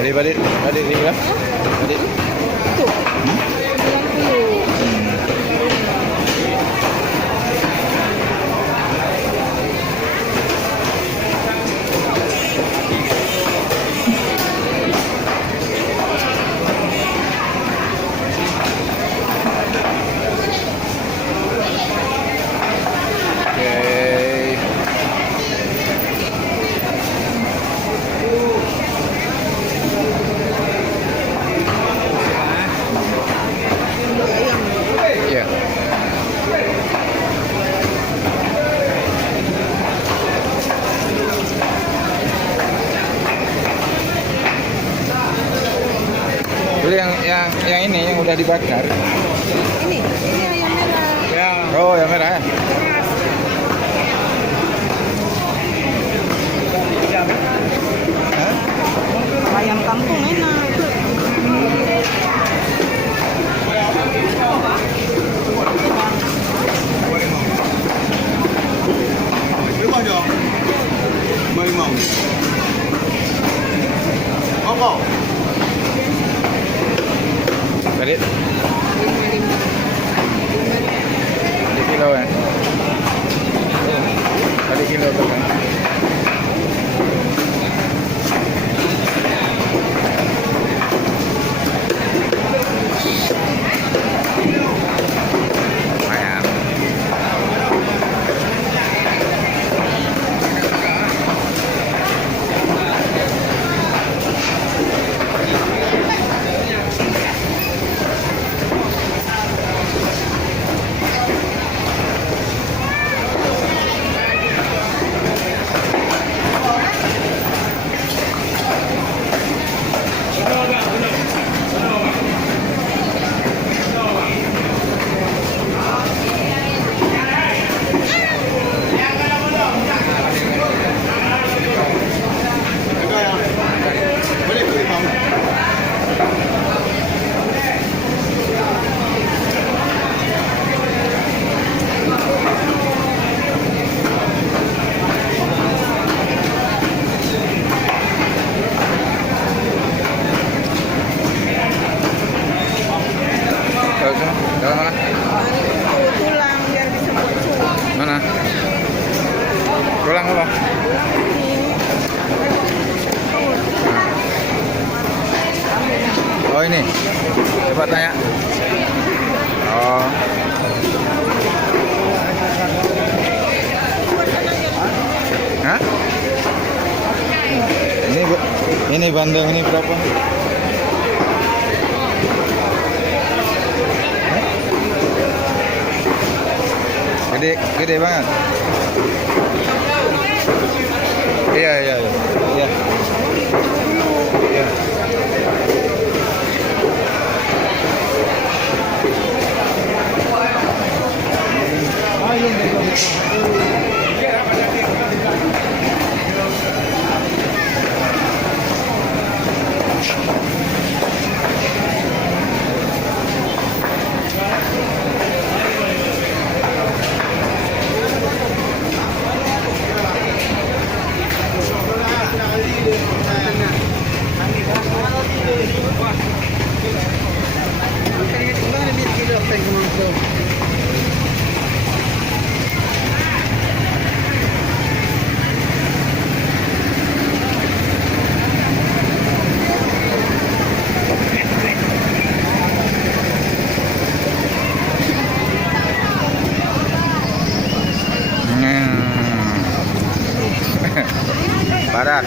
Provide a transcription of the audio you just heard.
Dari balik ini lah. Balik. Tuh. 90. Iya. Beli yang ini yang udah dibakar. Ini ayam merah. Ya. Oh, yang merah ya. Hah? Ayam kampung enak. Tadi 55. di kilo kan? Tadi kilo tuh kan? Lumayan. Jalan mana? Tulang biar bisa bocor. Mana? Tulang apa? Oh ini. Coba tanya. Oh. Hah? Ini bandeng ini berapa? Gede banget. Iya. Iya. Barat.